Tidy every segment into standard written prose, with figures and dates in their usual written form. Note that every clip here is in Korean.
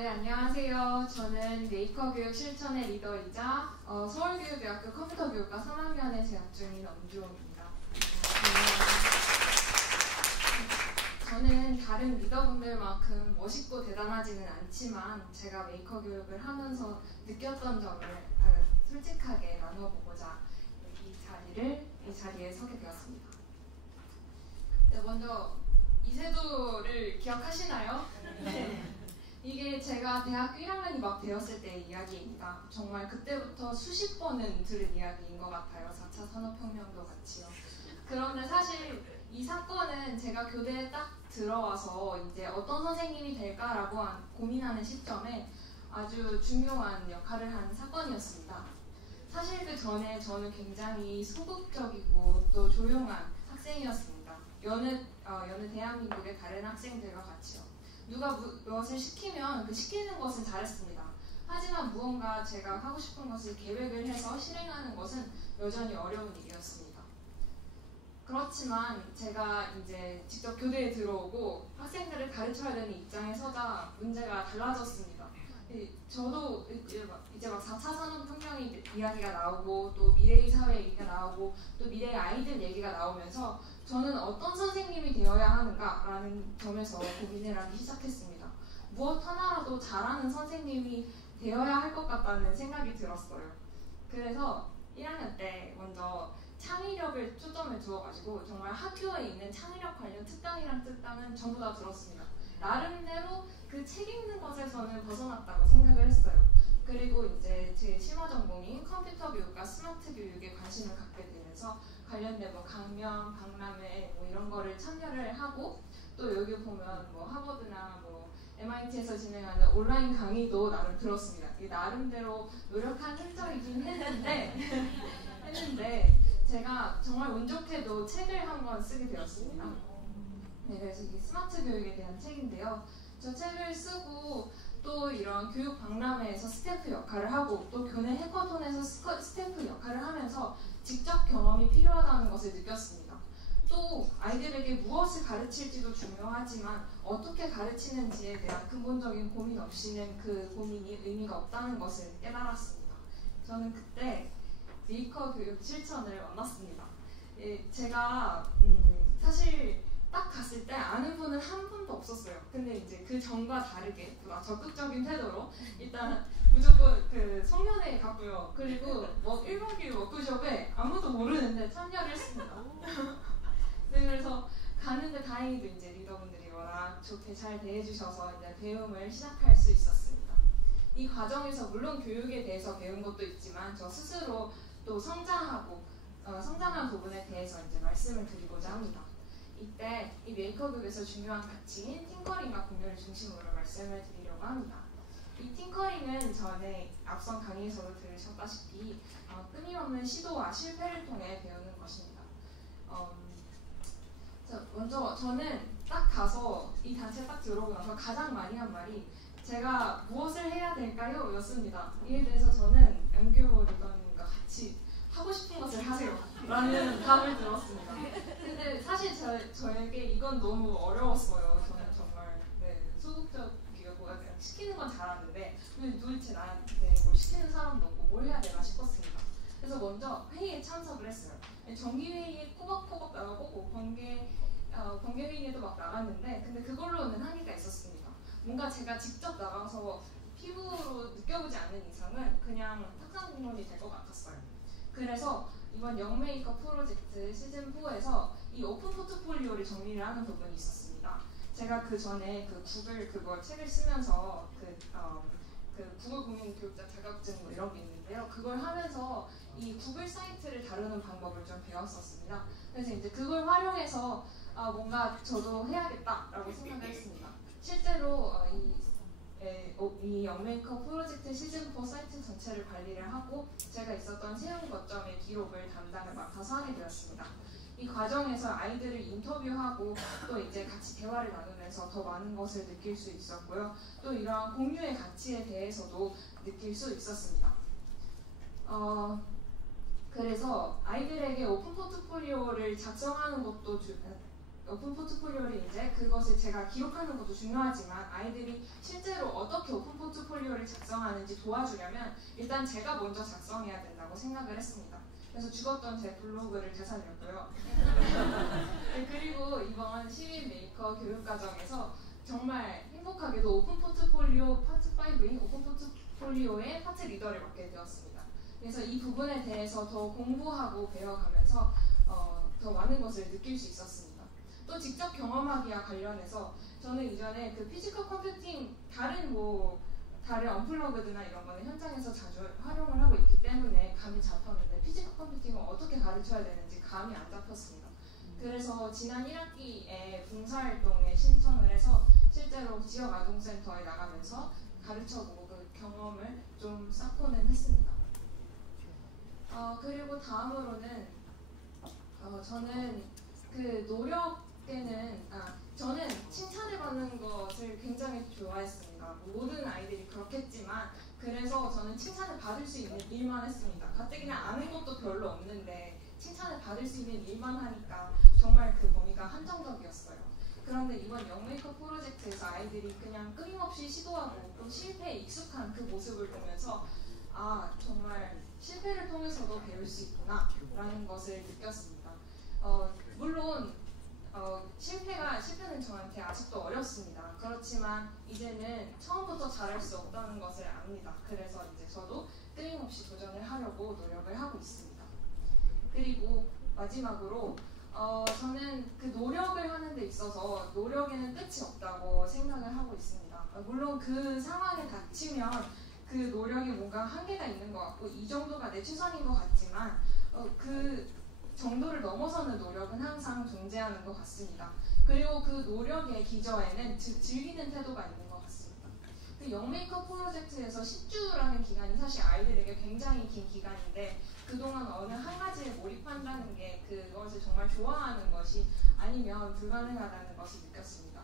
네, 안녕하세요. 저는 메이커 교육 실천의 리더이자 서울교육대학교 컴퓨터교육과 3학년에 재학 중인 엄주호입니다. 저는 다른 리더분들만큼 멋있고 대단하지는 않지만 제가 메이커 교육을 하면서 느꼈던 점을 솔직하게 나눠보고자 이 자리에 서게 되었습니다. 네, 먼저 이세도를 기억하시나요? 네. 이게 제가 대학교 1학년이 막 되었을 때의 이야기입니다. 정말 그때부터 수십 번은 들은 이야기인 것 같아요. 4차 산업혁명도 같이요. 그런데 사실 이 사건은 제가 교대에 딱 들어와서 이제 어떤 선생님이 될까라고 고민하는 시점에 아주 중요한 역할을 한 사건이었습니다. 사실 그 전에 저는 굉장히 소극적이고 또 조용한 학생이었습니다. 여느 대한민국의 다른 학생들과 같이요. 누가 무엇을 시키면 그 시키는 것은 잘했습니다. 하지만 무언가 제가 하고 싶은 것을 계획을 해서 실행하는 것은 여전히 어려운 일이었습니다. 그렇지만 제가 이제 직접 교대에 들어오고 학생들을 가르쳐야 되는 입장에 서자 문제가 달라졌습니다. 저도 이제 막 4차 산업혁명 이야기가 나오고 또 미래의 사회 얘기가 나오고 또 미래의 아이들 얘기가 나오면서 저는 어떤 선생님이 되어야 하는가라는 점에서 고민을 하기 시작했습니다. 무엇 하나라도 잘하는 선생님이 되어야 할 것 같다는 생각이 들었어요. 그래서 1학년 때 먼저 창의력을 초점을 두어가지고 정말 학교에 있는 창의력 관련 특강이랑 특강은 전부 다 들었습니다. 나름대로 그 책 읽는 것에서는 벗어났다고 생각을 했어요. 그리고 이제 제 실무 전공인 컴퓨터 교육과 스마트 교육에 관심을 갖게 되면서 관련된 뭐 강연, 박람회 뭐 이런 거를 참여를 하고 또 여기 보면 뭐 하버드나 뭐 MIT에서 진행하는 온라인 강의도 나름 들었습니다. 이게 나름대로 노력한 흔적이긴 했는데 제가 정말 운 좋게도 책을 한권 쓰게 되었습니다. 네, 그래서 이게 스마트 교육에 대한 책인데요. 저 책을 쓰고 또 이런 교육 박람회에서 스태프 역할을 하고 또 교내 해커톤에서 스태프 역할을 하면서 직접 경험이 필요하다는 것을 느꼈습니다. 또 아이들에게 무엇을 가르칠지도 중요하지만 어떻게 가르치는지에 대한 근본적인 고민 없이는 그 고민이 의미가 없다는 것을 깨달았습니다. 저는 그때 메이커 교육 실천을 만났습니다. 제가 사실 딱 갔을 때 아는 분은 한 분도 없었어요. 근데 이제 그 전과 다르게 적극적인 태도로 일단 무조건 그 송년회에 갔고요. 그리고 뭐 1박 2일 워크숍에 아무도 모르는데 참여를 했습니다. 네, 그래서 갔는데 다행히도 이제 리더분들이 워낙 좋게 잘 대해주셔서 이제 배움을 시작할 수 있었습니다. 이 과정에서 물론 교육에 대해서 배운 것도 있지만 저 스스로 또 성장한 부분에 대해서 이제 말씀을 드리고자 합니다. 이때 이 메이커 교육에서 중요한 가치인 팅커링과 공유를 중심으로 말씀을 드리려고 합니다. 이 팅커링은 전에 앞선 강의에서도 들으셨다시피 끊임없는 시도와 실패를 통해 배우는 것입니다. 먼저 저는 딱 가서 이 단체에 딱 들어오고 나서 가장 많이 한 말이 제가 무엇을 해야 될까요? 였습니다. 이에 대해서 저는 양규호 리더님과 같이 하고 싶은 것을 하세요 라는 답을 들었습니다. 근데 사실 저에게 이건 너무 어려웠어요. 저는 정말 소극적이고 시키는 건 잘하는데 도대체 나한테 뭘 시키는 사람도 없고 뭘 해야 되나 싶었습니다. 그래서 먼저 회의에 참석을 했어요. 정기회의에 꼬박꼬박 나가고 번개회의에도 막 나갔는데 근데 그걸로는 한계가 있었습니다. 뭔가 제가 직접 나가서 피부로 느껴보지 않는 이상은 그냥 탁상 공론이 될 것 같았어요. 그래서 이번 영메이커 프로젝트 시즌4에서 이 오픈 포트폴리오를 정리를 하는 부분이 있었습니다. 제가 그 전에 그 구글 그거 책을 쓰면서 그 구글 공인교육자 자격증 뭐 이런 게 있는데요. 그걸 하면서 이 구글 사이트를 다루는 방법을 좀 배웠었습니다. 그래서 이제 그걸 활용해서 뭔가 저도 해야겠다라고 생각을 했습니다. 실제로 이 영메이커 프로젝트 시즌4 사이트 전체를 관리를 하고 제가 있었던 세운 거점의 기록을 담당을 맡아서 하게 되었습니다. 이 과정에서 아이들을 인터뷰하고 또 이제 같이 대화를 나누면서 더 많은 것을 느낄 수 있었고요. 또 이러한 공유의 가치에 대해서도 느낄 수 있었습니다. 그래서 아이들에게 오픈 포트폴리오를 작성하는 것도 오픈 포트폴리오를 이제 그것을 제가 기록하는 것도 중요하지만 아이들이 실제로 어떻게 오픈 포트폴리오를 작성하는지 도와주려면 일단 제가 먼저 작성해야 된다고 생각을 했습니다. 그래서 죽었던 제 블로그를 되살렸고요. 네, 그리고 이번 시민 메이커 교육과정에서 정말 행복하게도 오픈 포트폴리오 파트 5인 오픈 포트폴리오의 파트 리더를 맡게 되었습니다. 그래서 이 부분에 대해서 더 공부하고 배워가면서 더 많은 것을 느낄 수 있었습니다. 또 직접 경험하기와 관련해서 저는 이전에 그 피지컬 컴퓨팅 다른 언플러그드나 이런 거는 현장에서 자주 활용을 하고 있기 때문에 감이 잡혔는데 피지컬 컴퓨팅을 어떻게 가르쳐야 되는지 감이 안 잡혔습니다. 그래서 지난 1학기에 봉사활동에 신청을 해서 실제로 지역 아동센터에 나가면서 가르쳐보고 그 경험을 좀 쌓고는 했습니다. 그리고 다음으로는 저는 그 노력에는 저는 칭찬을 받는 것을 굉장히 좋아했습니다. 모든 아이들이 그렇겠지만 그래서 저는 칭찬을 받을 수 있는 일만 했습니다. 가뜩이나 아는 것도 별로 없는데 칭찬을 받을 수 있는 일만 하니까 정말 그 범위가 한정적이었어요. 그런데 이번 영메이커 프로젝트에서 아이들이 그냥 끊임없이 시도하고 또 실패에 익숙한 그 모습을 보면서 정말 실패를 통해서도 배울 수 있구나 라는 것을 느꼈습니다. 물론 실패는 저한테 아직도 어렵습니다. 그렇지만 이제는 처음부터 잘할 수 없다는 것을 압니다. 그래서 이제 저도 끊임없이 도전을 하려고 노력을 하고 있습니다. 그리고 마지막으로 저는 그 노력을 하는 데 있어서 노력에는 끝이 없다고 생각을 하고 있습니다. 물론 그 상황에 닥치면 그 노력에 뭔가 한계가 있는 것 같고 이 정도가 내 최선인 것 같지만 그 정도를 넘어서는 노력은 항상 존재하는 것 같습니다. 그리고 그 노력의 기저에는 즐기는 태도가 있는 것 같습니다. 그 영메이커 프로젝트에서 10주라는 기간이 사실 아이들에게 굉장히 긴 기간인데 그동안 어느 한 가지에 몰입한다는 게 그것을 정말 좋아하는 것이 아니면 불가능하다는 것을 느꼈습니다.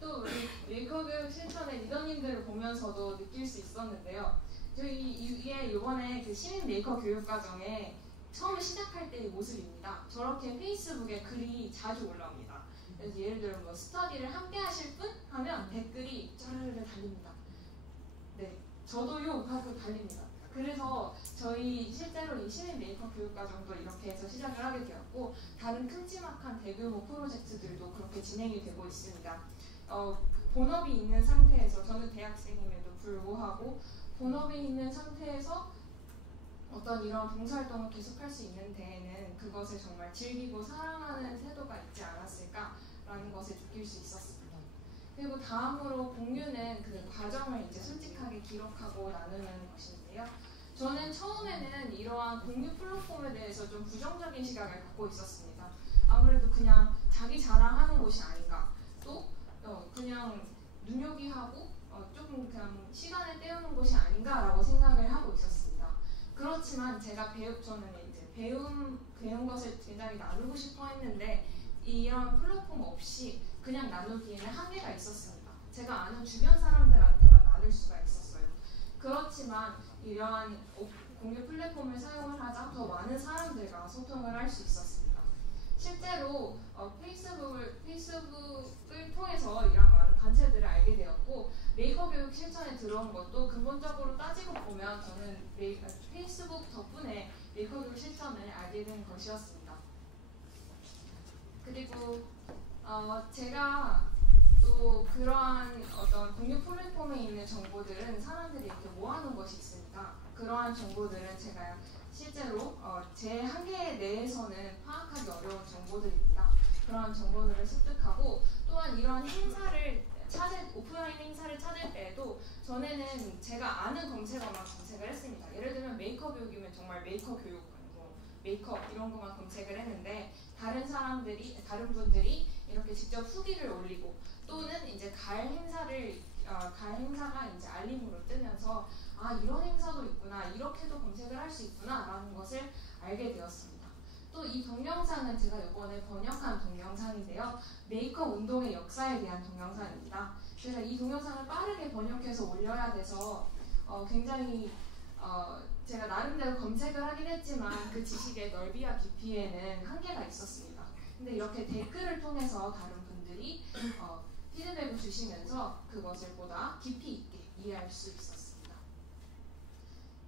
또 우리 메이커 교육 실천의 리더님들을 보면서도 느낄 수 있었는데요. 이게 이번에 그 시민 메이커 교육 과정에 처음에 시작할 때의 모습입니다. 저렇게 페이스북에 글이 자주 올라옵니다. 그래서 예를 들어 뭐 스터디를 함께 하실 분? 하면 댓글이 짜르르 달립니다. 네, 저도요 하고 달립니다. 그래서 저희 실제로 이 시민 메이커 교육과정도 이렇게 해서 시작을 하게 되었고 다른 큼지막한 대규모 프로젝트들도 그렇게 진행이 되고 있습니다. 본업이 있는 상태에서 저는 대학생임에도 불구하고 본업이 있는 상태에서 어떤 이런 봉사활동을 계속할 수 있는 데에는 그것을 정말 즐기고 사랑하는 태도가 있지 않았을까라는 것을 느낄 수 있었습니다. 그리고 다음으로 공유는 그 과정을 이제 솔직하게 기록하고 나누는 것인데요. 저는 처음에는 이러한 공유 플랫폼에 대해서 좀 부정적인 시각을 갖고 있었습니다. 아무래도 그냥 자기 자랑하는 곳이 아닌가, 또 그냥 눈요기 하고 조금 그냥 시간을 때우는 곳이 아닌가라고 생각을 하고 있었습니다. 그렇지만 저는 이제 배운 것을 굉장히 나누고 싶어 했는데 이런 플랫폼 없이 그냥 나누기에는 한계가 있었습니다. 제가 아는 주변 사람들한테만 나눌 수가 있었어요. 그렇지만 이러한 공유 플랫폼을 사용을 하자 더 많은 사람들과 소통을 할 수 있었습니다. 실제로 페이스북을 통해서 이런 많은 단체들을 알게 되었고 메이커 교육 실천에 들어온 것도 근본적으로 따지고 보면 저는 페이스북 덕분에 메이커 교육 실천을 알게 된 것이었습니다. 그리고 제가 또 그러한 어떤 공유 플랫폼에 있는 정보들은 사람들이 이렇게 모아놓은 것이 있습니다. 그러한 정보들은 제가 실제로 제 한계 내에서는 파악하기 어려운 정보들입니다. 그러한 정보들을 습득하고 또한 이러한 오프라인 행사를 찾을 때에도 전에는 제가 아는 검색어만 검색을 했습니다. 예를 들면 메이커 교육이면 정말 메이커 교육, 메이커 이런 것만 검색을 했는데 다른 분들이 이렇게 직접 후기를 올리고 또는 이제 갈 행사가 이제 알림으로 뜨면서 이런 행사도 있구나, 이렇게도 검색을 할 수 있구나 라는 것을 알게 되었습니다. 또 이 동영상은 제가 이번에 번역한 동영상인데요. 메이커 운동의 역사에 대한 동영상입니다. 제가 이 동영상을 빠르게 번역해서 올려야 돼서 굉장히 제가 나름대로 검색을 하긴 했지만 그 지식의 넓이와 깊이에는 한계가 있었습니다. 근데 이렇게 댓글을 통해서 다른 분들이 피드백을 주시면서 그것을 보다 깊이 있게 이해할 수 있었습니다.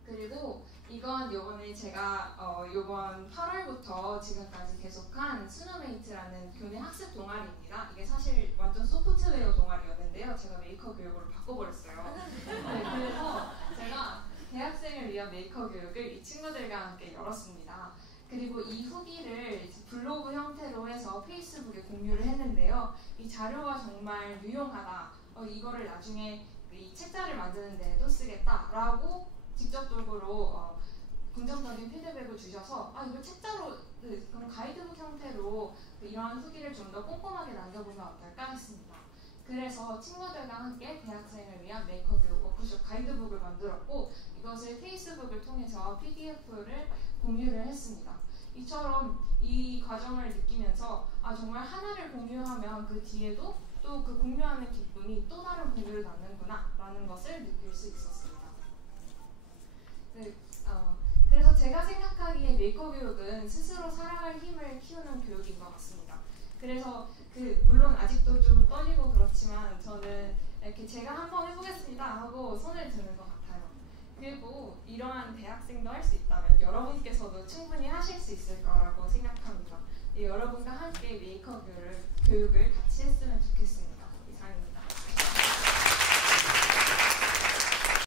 그리고 이건 요번에 제가 요번 8월부터 지금까지 계속한 스노메이트라는 교내 학습 동아리입니다. 이게 사실 완전 소프트웨어 동아리였는데요. 제가 메이커 교육으로 바꿔버렸어요. 네, 그래서 제가 대학생을 위한 메이커 교육을 이 친구들과 함께 열었습니다. 그리고 이 후기를 블로그 형태로 해서 페이스북에 공유를 했는데요. 이 자료가 정말 유용하다. 이거를 나중에 이 책자를 만드는 데도 쓰겠다라고 직접적으로 긍정적인 피드백을 주셔서 이거 책자로 그럼 가이드북 형태로 이러한 후기를 좀 더 꼼꼼하게 남겨보면 어떨까 했습니다. 그래서 친구들과 함께 대학생을 위한 메이커 교육 워크숍 가이드북을 만들었고 이것을 페이스북을 통해서 PDF를 공유를 했습니다. 이처럼 이 과정을 느끼면서 정말 하나를 공유하면 그 뒤에도 또 그 공유하는 기쁨이 또 다른 공유를 낳는구나 라는 것을 느낄 수 있었습니다. 네, 그래서 제가 생각하기에 메이커 교육은 스스로 살아갈 힘을 키우는 교육인 것 같습니다. 그래서 물론 아직도 좀 떨리고 그렇지만 저는 이렇게 제가 한번 해보겠습니다 하고 손을 드는 것 같아요. 그리고 이러한 대학생도 할 수 있다면 여러분께서도 충분히 하실 수 있을 거라고 생각합니다. 여러분과 함께 메이커 교육을 같이 했으면 좋겠습니다.